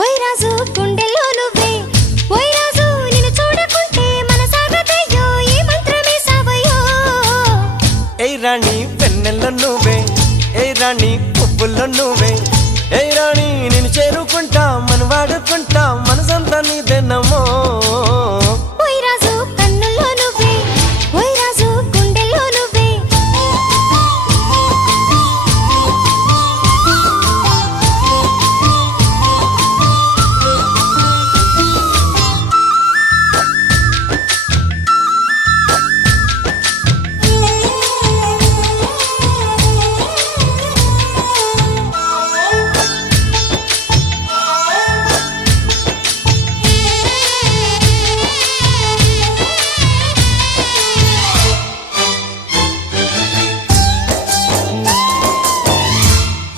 ఓయ్ రాజు గుండెల్లో నువ్వే ఓయ్ రాజు నిన్ను చూడకుంటే మనసాగదయ్యో ఈ మంత్రమే సావయ్యో ఏ రాణి వెన్నెల్లో నువ్వే ఏ రాణి పువ్వుల్లో నువ్వే ఏ రాణి నిన్ను చేరుకుంటా మన వాడుకుంటా మనసంతా నీదేనమ్మో